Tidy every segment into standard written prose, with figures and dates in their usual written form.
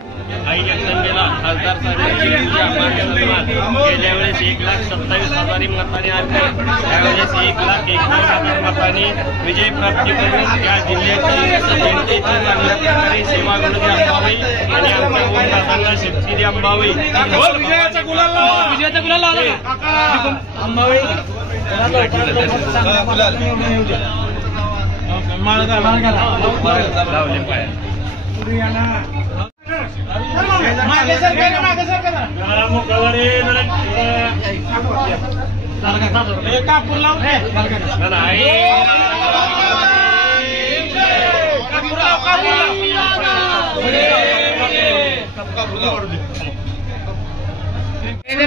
आई जगदंबेला खासदार साहेबांच्या माध्यमातून गेल्या वेळेस 1,27,000 मतांनी आले, त्यावेळेस 1,01,000 मतांनी विजय प्राप्ती करून या जिल्ह्याची जनतेची चांगल्या प्रकारे सेवा करून अंबाबाई आणि आमच्या ओमदादांना शक्ती अंबाबाई विजयाचा गुलाल अंबाबाई लावले पाय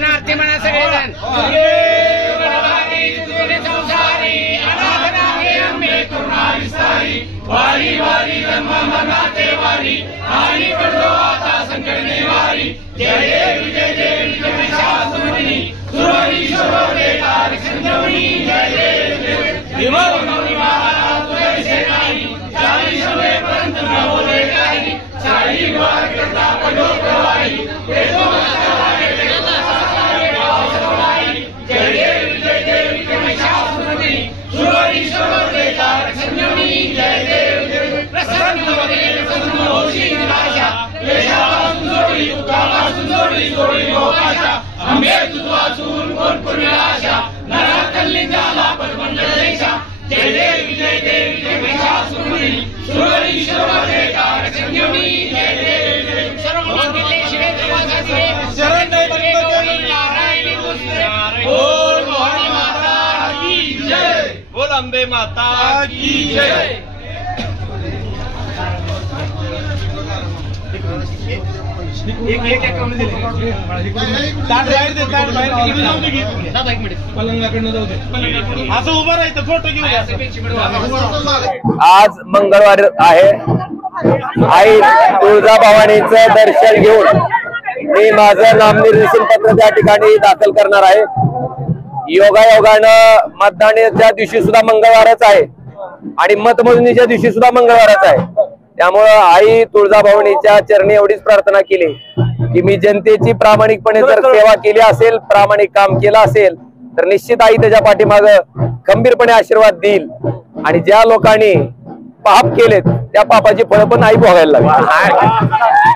आरती म्हणा सगळेजण वारी वारी जन्मनाते वारी आणि पडलो आता संकटने वारी जय जय विजय जय विजय शास्त्रमणी सुरवरी शोभे तारक संजीवनी जय जय विजय महाराज तुझे सेनानी चाली शोभे पंत न बोले काही चाली वार करता पडो प्रवाही वेदो जय जय विजय जय विजय शास्त्रमणी सुरवरी शोभे तारक संजीवनी जय जय प्रसन्न वगैरे प्रसन्न होशी निराशा यशापासून जोडली तुकापासून जोडली जोडली मोकाशा आंबे तुझ वाचून कोण पूर्ण आशा नरा कल्ली झाला परमंडळ देशा जय जय विजय जय विजय महिषासुरमणी सुरवरी शोभे तारक संजीवनी जय जय सर्वमंगले शिवे देवाचे शरण नारायणी पुस्तरे बोल भवानी माता की जय बोल अंबे माता की जय। आज मंगळवार आहे, आई तुळजाभवानीचं दर्शन घेऊन मी माझं नामनिर्देशन पत्र त्या ठिकाणी दाखल करणार आहे। योगायोगानं मतदानाच्या दिवशी सुद्धा मंगळवारच आहे आणि मतमोजणीच्या दिवशी सुद्धा मंगळवारच आहे। त्यामुळं आई तुळजाभवानीच्या चरणी एवढीच प्रार्थना केली की मी जनतेची प्रामाणिकपणे जर सेवा केली असेल, प्रामाणिक काम केलं असेल तर निश्चित आई त्याच्या पाठीमागं खंबीरपणे आशीर्वाद देईल आणि ज्या लोकांनी पाप केलेत त्या पापाची फळं पण आई भोगायला लागली।